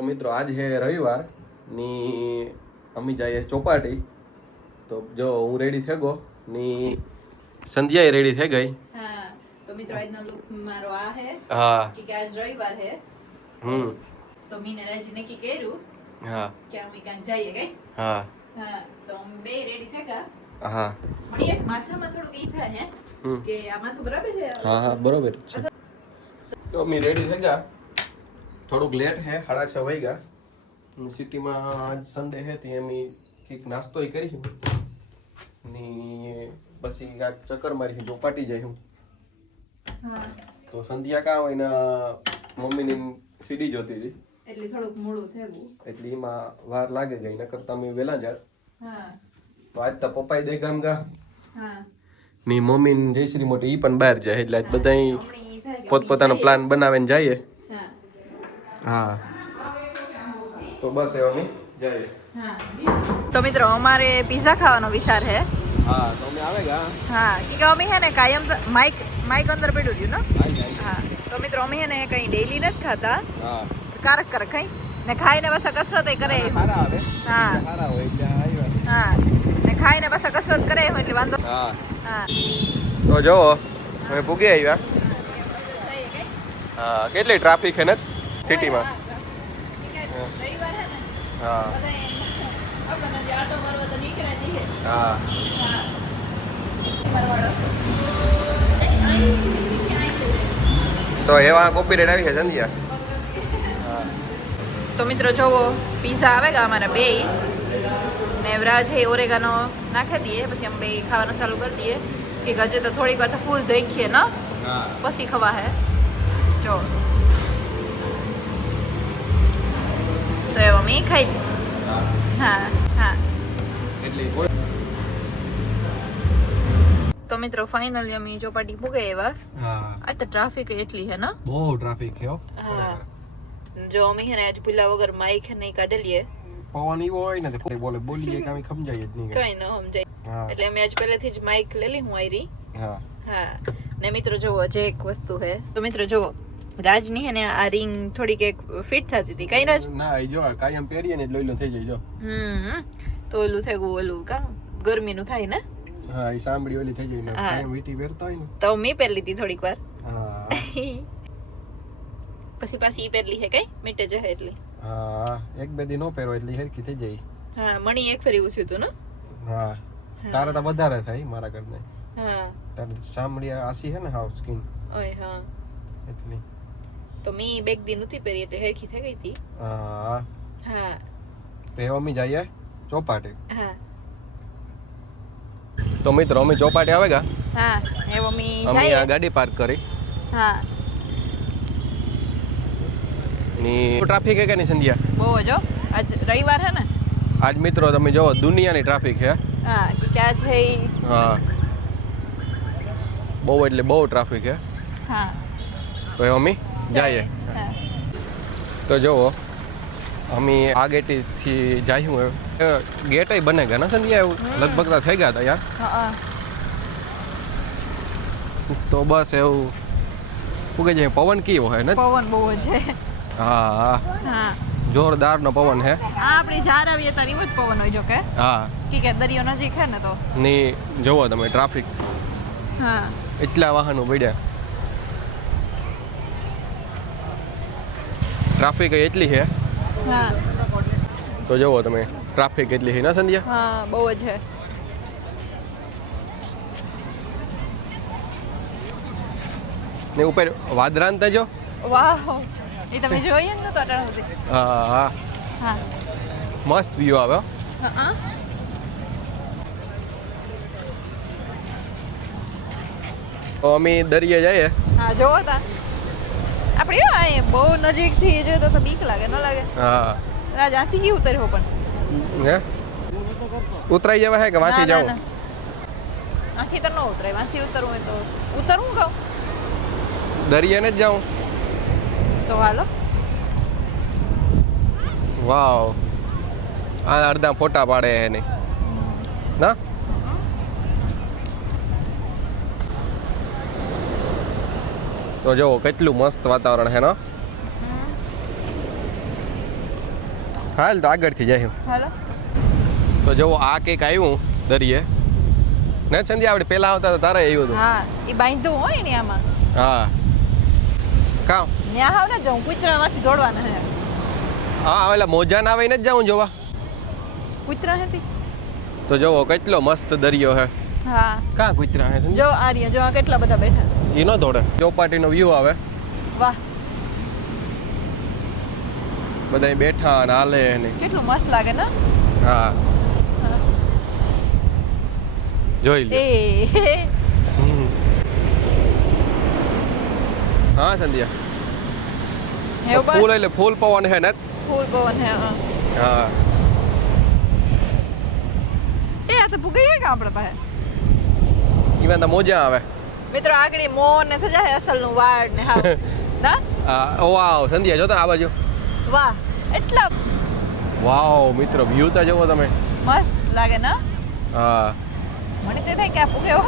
તો મિત્રો આજ હે રવિવાર ની અમે જઈએ ચોપાટી. તો જો હું રેડી થઈ ગયો ની સંધ્યાએ રેડી થઈ ગઈ. હા તો મિત્રો આજનો લુક મારો આ હે હા કે આજ રવિવાર હે. તો મીને રાજી નક્કી કર્યું હા કે અમે કાંઈ જઈએ ગઈ. હા હા તો અમે બે રેડી થઈ ગયા. હા પણ એક માથામાં થોડુંક ઈ થાય હે કે આ માથું બરાબર છે. હા હા બરોબર છે. તો અમે રેડી થઈ ગયા. થોડુંક લેટ હે 6:30 વાગ્યા. સિટીમાં આજ સન્ડે હે તે અમે કંઈક નાસ્તોય કરીશું ની પછી કાંઈક ચક્કર મારી ચોપાટી જઈશું. હા તો સંધ્યા કા હોય ને મમ્મીની સીડી જોતી હતી એટલે થોડુંક મોડું થયું એટલે એમાં વાર લાગે ગઈ નકર તમે વેલા જાત. હા તો આજ તો પપ્પાએ દે ગામ ગા હા ની મમ્મી ને જયશ્રી મોટી ઈ પણ બહાર જાય એટલે આજ હા, બધા હમણાં ઈ થાય કે પોતપોતાનો અમે પ્લાન બનાવીને જઈએ. હા હા તો બસ એવા અમે જઈએ. હા તો મિત્રો અમારે પિઝા ખાવાનો વિચાર હે. હા તો અમે આવે ગા. હા કે અમે હે ને કાયમ માઈક અંદર પડ્યું રહ્યું ને. હા તો મિત્રો અમે હે ને કઈ ડેઈલી નથી ખાતા. હા કારક ખાઈ ને ખાઈને પાછા કસરત કરે. સારા આવે. હા સારા હોય એટલે આવ્યા. હા ને ખાઈને પાછા કસરત કરે એટલે વાંધો. હા હા તો જો અમે પૂગી આવ્યા. હા કેટલી ટ્રાફિક હે ને સિટીમાં. રવિવાર હે ને હા આપણે જે આટો મારવા તો નીકળ્યા છીએ. હા તો એવા કોપીરાઈટ આવી છે સંધ્યા. હા તો મિત્રો જોવો પીઝા આવે ગા અમારા બે ને વ્રાજ હે ઓરેગાનો નાખી દઈએ પછી અમે બે ખાવાનું ચાલુ કરી દઈએ કે ગજે તો થોડીક વાર તો ફૂલ ધોઈખીએ ને હા પછી ખવા હે જો તો એવો મેં ખાઈ હા હા હા એટલે તો મિત્રો ફાઇનલી અમે ચોપાટી પૂગે એવા. હા આ તો ટ્રાફિક એટલી હે ને. બહુ ટ્રાફિક છે હો. હા જો અમે હે ને આજ પુલા વગર માઈક નહીં કાઢેલીએ પવન એવો હોય ને તો બોલીએ કે અમે સમજાય જ નહીં. કઈ ન સમજાય હા એટલે અમે આજ પહેલેથી જ માઈક લેલી હું આયરી. હા હા ને મિત્રો જોવો જે એક વસ્તુ હે તો મિત્રો જોવો રાજની હે ને આ રિંગ થોડીક એક ફિટ થતી હતી કઈ રાજ. ના એ જો કાયમ પહેરીએ ને લોઈલો થઈ જાય જો. તો ઓલું થઈ ગયું ઓલું કા ગરમીનું થાય ને. હા એ સાંભળી ઓલી થઈ જાય ને હા. કાયમ વીટી પહેરતા હોય ને. તો મેં પહેરી લીધી થોડીક વાર હા પછી પાછી ઈ પહેરલી હે કઈ મીટે જહે એટલી. હા એક બે દી નો પહેરો એટલે હેરકી થઈ જાય. હા મણી એક ફેર એવું થયું હતું ને. હા તારે તો વધારે થાય મારા કરને. હા તારે ચામડી આસી હે ને હાવ સ્કિન ઓય હા એટલી. તો મી બેગ દી નહોતી પહેરી એટલે હેરખી થઈ ગઈ હતી. હા હા તો એવો અમે જઈએ ચોપાટી. હા તો મિત્રો અમે ચોપાટી આવે ગા. હા એવો મી અમે જાય. આ ગાડી પાર્ક કરી હા ની ટ્રાફિક હે કે નહીં સંધ્યા. બહુ જો આજ રવિવાર હે ને. આજ મિત્રો તમે જોવો દુનિયાની ટ્રાફિક છે. હા કે ક્યાં છે ઈ. હા બહુ એટલે બહુ ટ્રાફિક છે. હા તો એ અમે જઈએ. હા તો જોવો અમે આ ગેટેથી જઈશું. ગેટ બને ગયા ને સંધ્યા એવું લગભગ તો થઈ ગયા હતા યાર. હા તો બસ એવું શું કે છે પવન કેવો હે ને. પવન બહુ છે. હા હા હા જોરદારનો પવન હે. આ આપણી જાર આવીએ તાર એવો જ પવન હોય જો કે હા કે દરિયો નજીક હે ને તો. ની જોવો તમે ટ્રાફિક હા એટલા વાહનો પડ્યા. ટ્રાફિક એટલી છે હા તો જોવો તમે ટ્રાફિક એટલી છે ના સંધ્યા. હા બહુ જ છે. ને ઉપર વાદરાંત જો. વાહ એ તમે જોઈએ ને તો અટાણ સુધી. હા હા હા મસ્ત વ્યૂ આવે હો. હા તો અમે દરિયે જઈએ. હા જોવો તા આપણે અહીં બહુ નજીકથી જોઈએ તો બીક લાગે ન લાગે. હા રાજ આથી કી ઉતર્યો પણ હે ઉતરાઈ જવા હે કે વાંચી ના, જાઉં. ના. આથી તો ન ઉતરાય વાંથી ઉતરવું હોય તો ઉતરવું કહું દરિયે ને જ જાઉં. તો હાલો. વાવ આ અડધા ફોટા પાડે હે નહીં ના. તો જો કેટલું મસ્ત વાતાવરણ હે ને. હાલ તો આગળથી જાય હાલો તો જવો આ કંઈક આવ્યું દરિયે ને સંધ્યા આપણે પહેલા આવતા તો તારે આવ્યું હતું હા એ બાંધ્યું હોય ને આમાં હા કામ ન્યા હાવ ને જાઉં કૂતરામાંથી દોડવાના હે હા ઓલા મોજા ના આવીને જ જાઉં જોવા કૂતરા હતી તો જવો કેટલો મસ્ત દરિયો હે હા કાં કૂતરા હે જો આ રહ્યા જો આ કેટલા બધા બેઠા એ નો દોડે ચોપાટીનો વ્યૂ આવે વાહ બધા બેઠા અને હાલે ને કેટલું મસ્ત લાગે ને હા જોઈ લે એ હા સંધ્યા હે બસ ફૂલ એટલે ફૂલ પવન હે ને ફૂલ પવન હે હા એ આ તો ભૂગઈ ગયા કે આપણે પાસે ઈવન તો મોજા આવે મિત્રો આગળ મોર ને થજા હે અસલ નું વાડ ને હાવ ના ઓ વાવ સંધ્યા જોતા આ બાજુ વાહ એટલા વાવ મિત્રો વ્યૂ તો જોવો તમે મસ્ત લાગે ને હા મને તે થાય કે આ ભૂગે હો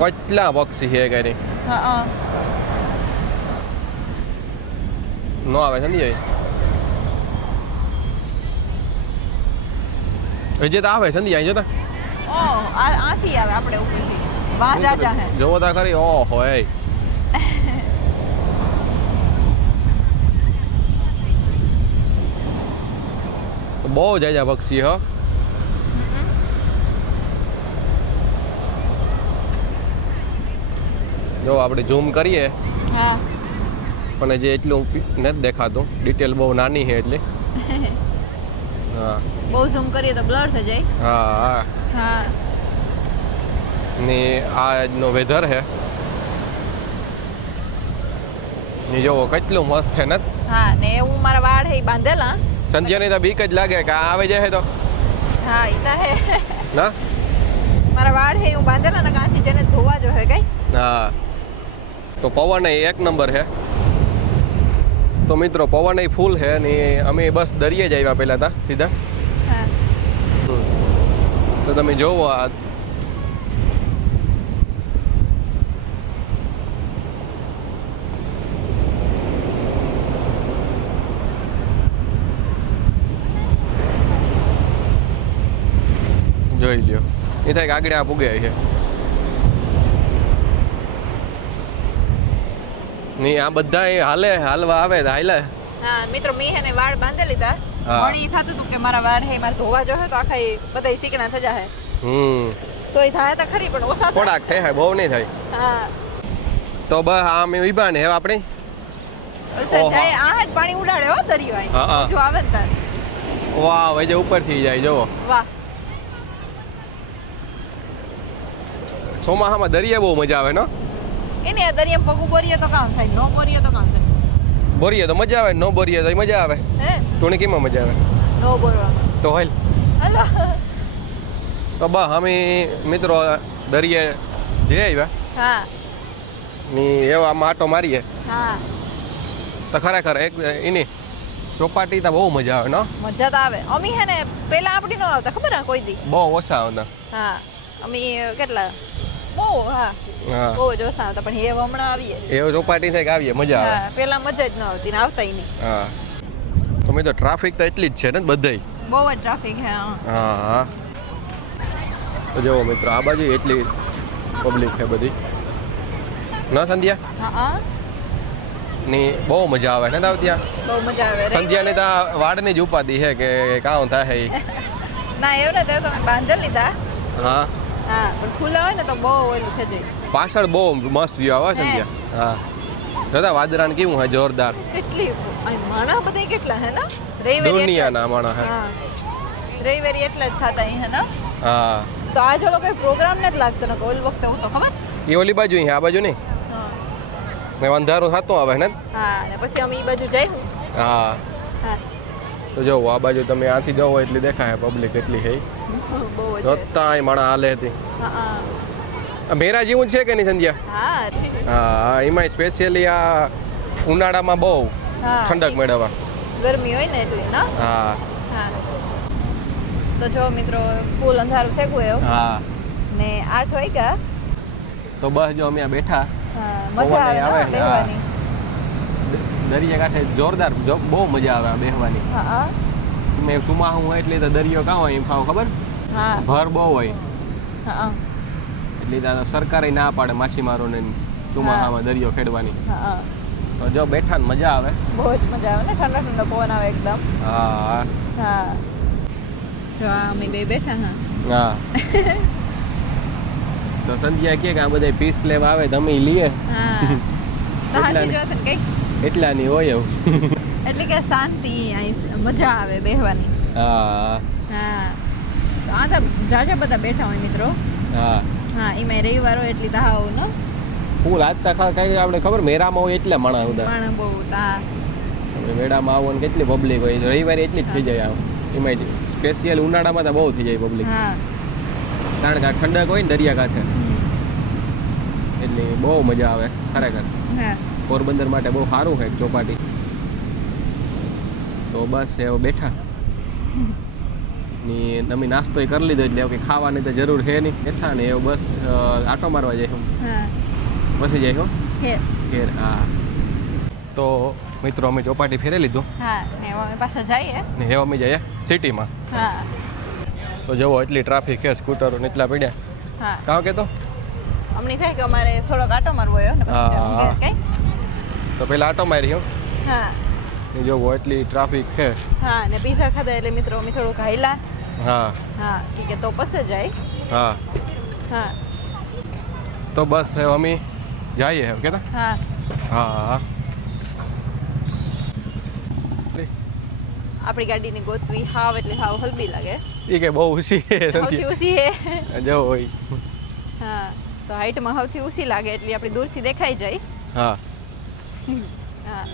કેટલા પક્ષી છે કઈ હા નો આવે સંધ્યા હજી તો આવે સંધ્યા જોતા ઓ આથી આવે આપણે ઉપરથી વાહ જાજા હે જોવો તા ખરી ઓહો એ તો બહુ જાજા પક્ષી હો જો આપણે ઝૂમ કરીએ હા પણ જે એટલું નથી દેખાતું ડિટેલ બહુ નાની છે એટલે હા બહુ ઝૂમ કરીએ તો બ્લર થઈ જાય હા હા હા ને આજનો વેધર છે ને જોવો કેટલું મસ્ત છે ને હા ને હું મારા વાળ હે બાંધેલા સંધ્યાની તો બીક જ લાગે કે આ આવી જાય તો હા ઈ તો હે ના મારા વાળ હે હું બાંધેલા ને કાંથી જેને ધોવા જો હે કઈ હા તો પવન એક નંબર છે તો મિત્રો પવન ફૂલ છે ને અમે બસ દરિયે જ આવ્યા પહેલા હતા સીધા હા તો તમે જોવો આ જોઈ લ્યો એ થાય કે આગળ આ પૂગે છે નહીં આ બધા હાલવા આવે તો હાલે હા મિત્રો મેં હે ને વાળ બાંધી લીધા હા. પણ ઈ થતું હતું કે મારા વાળ હે મારે ધોવા જો હે તો આખા બધા સીકણા થઈ જાય તો એ થાય તો ખરી પણ ઓછા થાય. થોડાક થાય બહુ નહીં થાય હા તો બસ આમ ઈબા ને હવે આપણે ઓછા ઓહો. જાય આહટ પાણી ઉડાડે હો દરિયો આઈ હા, હા. જો આવે ને તાર વાહ ભાઈ જે ઉપરથી જાય જોવો વાહ ચોમાસામાં દરિયા બહુ મજા આવે નો એને દરિયા પગ બોરીએ તો કામ થાય નો બોરીએ તો કામ થાય બોરીએ તો મજા આવે નો બોરીએ તો મજા આવે હે તું કેમાં મજા આવે નો બોરવા તો હાલ હલો તો બસ અમે મિત્રો દરિયે જઈ આવ્યા હા ની એવા આમ આટો મારીએ હા તો ખરેખર એક એની ચોપાટી તો બહુ મજા આવે નો મજા તો આવે અમી હે ને પેલા આપડી નો આવતા ખબર હે કોઈ દી બહુ ઓછા આવતા હા અમી કેટલા બહુ હા હા બહુ જ ઓછા આવતા પણ એ હમણાં આવીએ એવો ચોપાટી છે કે આવીએ મજા આવે હા પેલા મજા જ ન આવતી ને આવતાય નહીં હા તો મેં તો ટ્રાફિક તો એટલી જ છે ને બધાય બહુ જ ટ્રાફિક હે હા હા હા તો જુઓ મિત્રો આ બાજુ એટલી પબ્લિક છે બધી ન સંધ્યા હા ની બહુ મજા આવે ને તાવ ત્યાં બહુ મજા આવે સંધ્યાની તો વાડની જ ઉપાધિ છે કે કામ થાય એ ના એવું નથી તમે બાંધી લીધા હા હા પણ ખુલ્લા હોય ને તો બહુ ઓલું થઈ જાય પાછળ બહુ મસ્ત વ્યૂ આવે સંધ્યા હા દાદા વાદરાને કેવું હે જોરદાર કેટલી માણા બધા કેટલા હે ને રવિવારી દુનિયાના માણસ હે હા રવિવારી એટલા જ થતા હે ને હા તો આજ ઓલો કોઈ પ્રોગ્રામ નથી લાગતો ને ઓલ વખતે હું તો ખબર એ ઓલી બાજુ આ બાજુ નહીં હા ને અંધારું થતું આવે ને હા ને પછી અમે ઈ બાજુ જઈ હા હા તો જો આ બાજુ તમે આથી જાઓ એટલી દેખાય પબ્લિક એટલી છે બહુ જ જોતા માણા હાલે હતી હા આ મેરા જેવું છે કે નહીં સંધ્યા હા હા એમાં સ્પેશિયલી આ ઉનાળામાં બહુ હા ઠંડક મેળવવા ગરમી હોય ને એટલે ના હા હા તો જો મિત્રો ફૂલ અંધારું થઈ ગયું હા ને 8 વાગ્યા તો બસ જો અમે આ બેઠા હા મજા આવે પવન ને આવે, બેહવાની દરિયાકાંઠે જોરદાર બહુ મજા આવે આ બેહવાની. હા મેં સુમાહું હોય એટલે તો દરિયો કાં હોય એમ ખાવ ખબર હા ભર બહુ હોય હા એટલે તો સરકારે ના પાડે માછીમારોને સુમાહામાં દરિયો ખેડવાની. હા તો જો બેઠા ને મજા આવે. બહુ જ મજા આવે ને ઠંડો ઠંડો પવન આવે એકદમ. હા હા જો અમે બે બેઠા હા તો સંધ્યા કે આ બધા પીસ લેવા આવે તો અમે લઈએ. હા સાહસી જોત ને કઈ એટલા ની હોય એવું. એટલે કે શાંતિ મજા આવે બેહવાની. હા હા તો આ તો જાજા બધા બેઠા હોય મિત્રો. હા હા એમાં રવિવાર હોય એટલે તા આવું ને ફૂલ આજ તક કઈ આપણે ખબર મેળામાં હોય એટલે માણસ બધા પણ બહુ તા મેળામાં આવો ને કેટલી પબ્લિક હોય રવિવારે એટલી જ થઈ જાય આમ એમાં સ્પેશિયલ ઉનાળામાં તો બહુ થઈ જાય પબ્લિક. હા કારણ કે આ ઠંડક હોય ને દરિયાકાંઠે એટલે બહુ મજા આવે ખરેખર. હા પોરબંદર માટે બહુ સારું છે ચોપાટી. તો બસ હવે બેઠા ની તમે નાસ્તો કરી લીધો એટલે કંઈ ખાવાની તો જરૂર છે નહીં. બેઠા ને એવું બસ આટો મારવા જાય હા બસી જાય હો છે ખેર. હા તો મિત્રો અમે ચોપાટી ફેરી લીધું હા ને અમે પાછા જઈએ ને હવે અમે જઈએ સિટીમાં. હા તો જવો એટલી ટ્રાફિક છે સ્કૂટરો ને એટલા પડ્યા. હા કાં કે તો અમને થાય કે અમારે થોડોક આટો મારવો હોય ને પછી હા, જવાનું હા. ઘેર કઈ. તો પહેલાં આટો મારી હું હા ને જોવો એટલી ટ્રાફિક છે. હા ને પીઝા ખાધા એટલે મિત્રો અમે થોડુંક હાઈલા. હા હા કે તો પછી જાય. હા હા તો બસ હવે અમે જઈએ હવે કેતા. હા હા હા આપણી ગાડીની ગોતવી હાવ એટલે હાવ હલબી લાગે. એ કે બહુ ઊંચી છે સૌથી ઊંચી હે. જો હોય. હા તો હાઈટમાં સૌથી ઊંચી લાગે એટલે આપણે દૂરથી દેખાઈ જાય. હા હા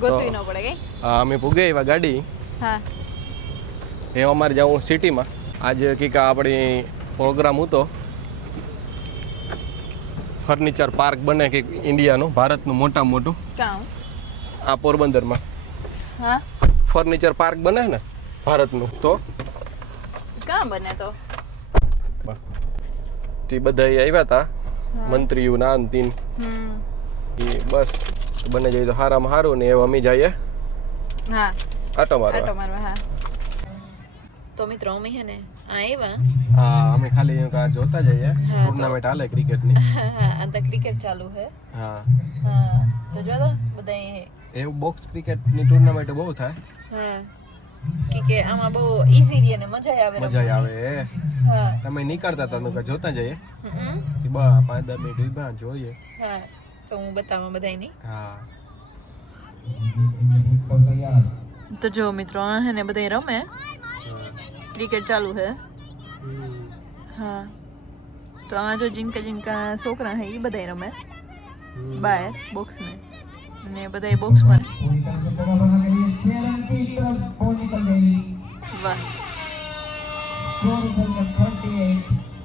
ગોતવી ન પડે કઈ. હા અમે પૂગે એવા ગાડી હા એ અમારે જવું સિટીમાં. આજે કંઈક આપણી પ્રોગ્રામ હતો ફર્નિચર પાર્ક બને કંઈક ઇન્ડિયાનું ભારતનું મોટામાં મોટું કામ આ પોરબંદરમાં હા ફર્નિચર પાર્ક બને ને ભારતનું. તો કામ બને તો તે બધા આવ્યા હતા મંત્રીઓ ના તીન એ બસ બને જાય તો સારામાં સારું ને એવું અમે જઈએ હા આટો મારવા. આટો મારવા. હા તો મિત્રો અમે હે ને આ આવ્યા. હા અમે ખાલી જોતા જઈએ હા, તો- ટુર્નામેન્ટ હાલે ક્રિકેટની. હા આ તો ક્રિકેટ ચાલુ છે. હા હા તો જો તો બધા એવું બોક્સ ક્રિકેટની ટુર્નામેન્ટ બહુ થાય. હા કે આમાં બહુ ઈઝી અને મજા આવે. મજા આવે. હા તમે નીકળતા હતા તો જોતા જઈએ હમ. કે બસ 5-10 મિનિટ ઉભા જોઈએ. હા તો હું બતાવવા બધાયની. હા તો જો મિત્રો આ હે ને બધા રમે ક્રિકેટ ચાલુ છે. હા તો આ જો જીનકા જીનકા છોકરા હે એ બધા રમે બહાર બોક્સ ને ને બધા બોક્સ માં. વાહ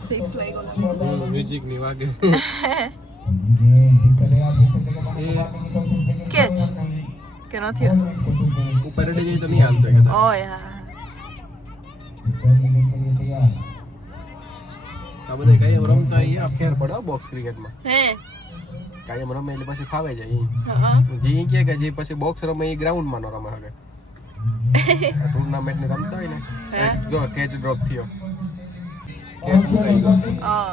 6 લાગ્યો. મ્યુઝિક ની વાગે કેચ કે નથી ઉપર અડી જાય તો નહીં હાલતો. ઓય હા આ બધા કાયમ રમતા અહીંયા ફેર પડે બોક્સ ક્રિકેટમાં. હે કાયમ રમે એટલે પછી ફાવે જાય. હા જે કે જે પછી બોક્સ રમે એ ગ્રાઉન્ડમાં ન રમે હવે. ટુર્નામેન્ટ ની રમતા હોય ને જો કેચ ડ્રોપ થયો કેચ મુકાઈ ગયો. હા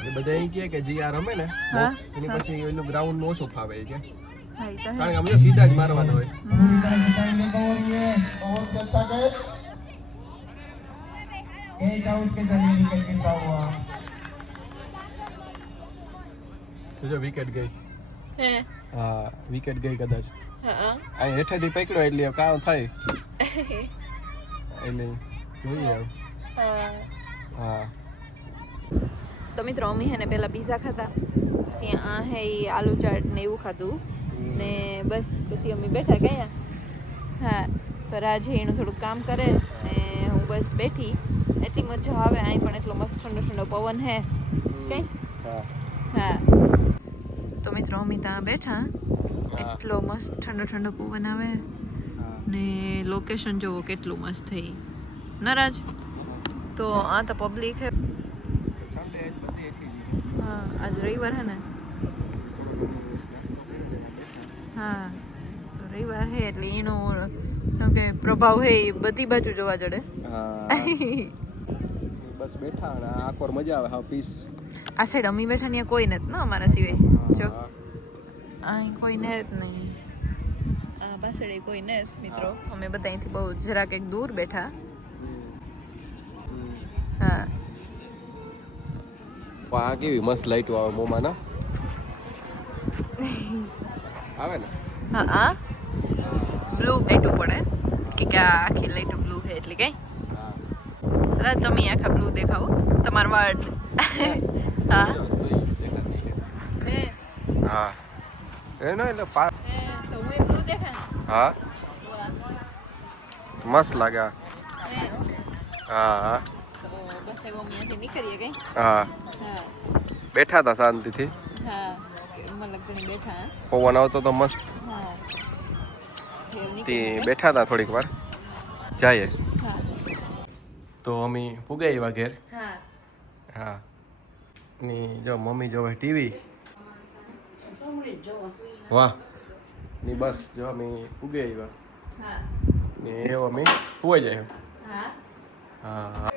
એ બધા એ કે જે આ રમે ને બોક્સ એની પછી એનું ગ્રાઉન્ડ નું ઓછું ફાવે કે કારણ કે અમને સીધા જ મારવાના હોય. જો વિકેટ ગઈ. હા વિકેટ ગઈ કદાચ. આ હેઠેથી પકડ્યો એટલે કામ થાય એટલે જોઈએ. હા તો મિત્રો અમે હે ને પહેલા પીઝા ખાતા પછી આ હે ઈ આલુ ચાટ ને એવું ખાધું ને બસ પછી અમે બેઠા ગયા. હા તો રાજ એનું થોડુંક કામ કરે ને હું બસ બેઠી. એટલી મજા આવે અહીં પણ એટલો મસ્ત ઠંડો ઠંડો પવન હે કઈ. હા તો મિત્રો અમે ત્યાં બેઠા એટલો મસ્ત ઠંડો ઠંડો પવન આવે ને લોકેશન જોવો કેટલું મસ્ત થઈ નરાજ. તો આ તો પબ્લિક હે હા આજ રવિવાર હે ને હા તો રવિવાર હે એટલે એનો શું કે પ્રભાવ હે એ બધી બાજુ જોવા જડે હા બસ બેઠા અને આખોર મજા આવે હા પીસ આ સાઈડ અમી બેઠા ને કોઈ નથી ને અમારા સિવાય જો હા અહીં કોઈ ને જ નહીં આ પાછળ કોઈ ને મિત્રો અમે બધા અહીંથી બહુ જરાક એક દૂર બેઠા હા આ કેવી મસ્ત લાઈટો આવે મોમાં ના આવે ને હા આ બ્લુ લાઈટો પડે કે આ આખી લાઈટો બ્લુ છે એટલે કઈ અરે તમે આખા બ્લુ દેખાવો તમાર વાળ હા હા એનો એટલે તો હું બ્લુ દેખાય હા મસ્ત લાગે હા તો બસ એવો અહીંયાથી નીકળીએ કઈ હા હા બેઠા હતા શાંતિથી હા મતલબ ઘણી બેઠા પવન આવતો તો મસ્ત હા તે બેઠા હતા થોડીક વાર જઈએ હા તો અમે પૂગા એવા ઘેર હા હા ની જો મમ્મી જોવે ટીવી વાહ ની બસ જો અમે પૂગે આવ્યા હા ને એવો અમે સુવાઈ જાય હા હા